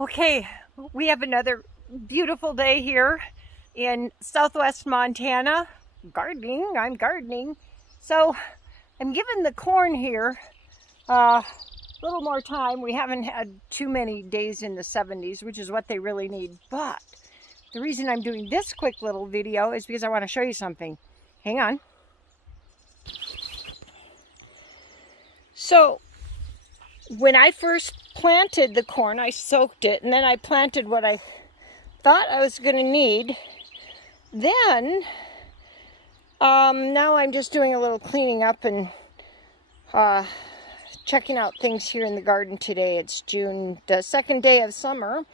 Okay, we have another beautiful day here in southwest Montana. I'm gardening. So I'm giving the corn here a little more time. We haven't had too many days in the 70s, which is what they really need. But the reason I'm doing this quick little video is because I want to show you something. Hang on. So when I first planted the corn, I soaked it, and then I planted what I thought I was going to need. Then, now I'm just doing a little cleaning up and checking out things here in the garden today. It's June, the second day of summer,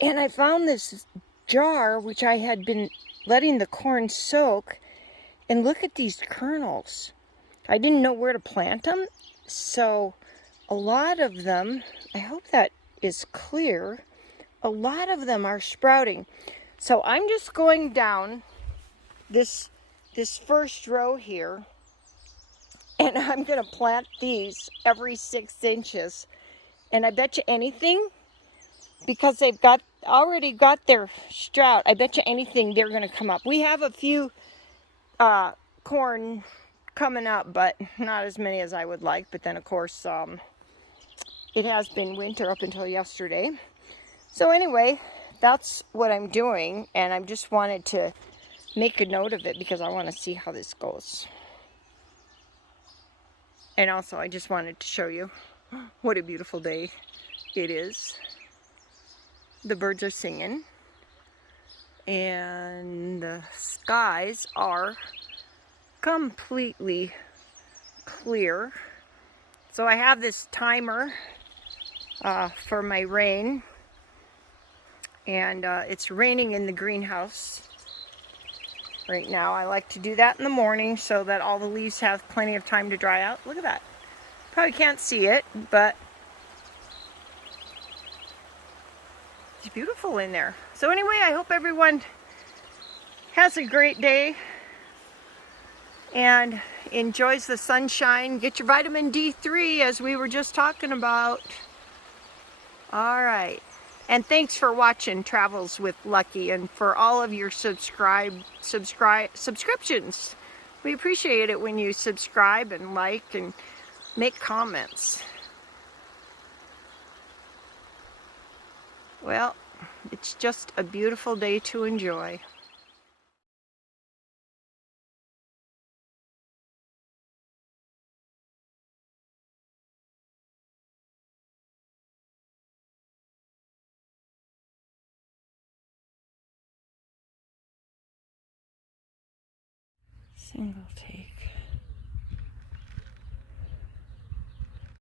and I found this jar which I had been letting the corn soak, and look at these kernels. I didn't know where to plant them, so a lot of them, I hope that is clear, a lot of them are sprouting. So I'm just going down this first row here, and I'm going to plant these every 6 inches. And I bet you anything, because they've already got their sprout, I bet you anything they're going to come up. We have a few corn coming up, but not as many as I would like. But then, of course, it has been winter up until yesterday. So anyway, that's what I'm doing, and I just wanted to make a note of it because I want to see how this goes. And also, I just wanted to show you what a beautiful day it is. The birds are singing, and the skies are completely clear. So I have this timer for my rain, and it's raining in the greenhouse right now. I like to do that in the morning so that all the leaves have plenty of time to dry out. Look at that. Probably can't see it, but it's beautiful in there. So anyway, I hope everyone has a great day and enjoys the sunshine. Get your vitamin D3 as we were just talking about. All right. And thanks for watching Travels with Lucky, and for all of your subscriptions. We appreciate it when you subscribe and like and make comments. Well, it's just a beautiful day to enjoy. Single take.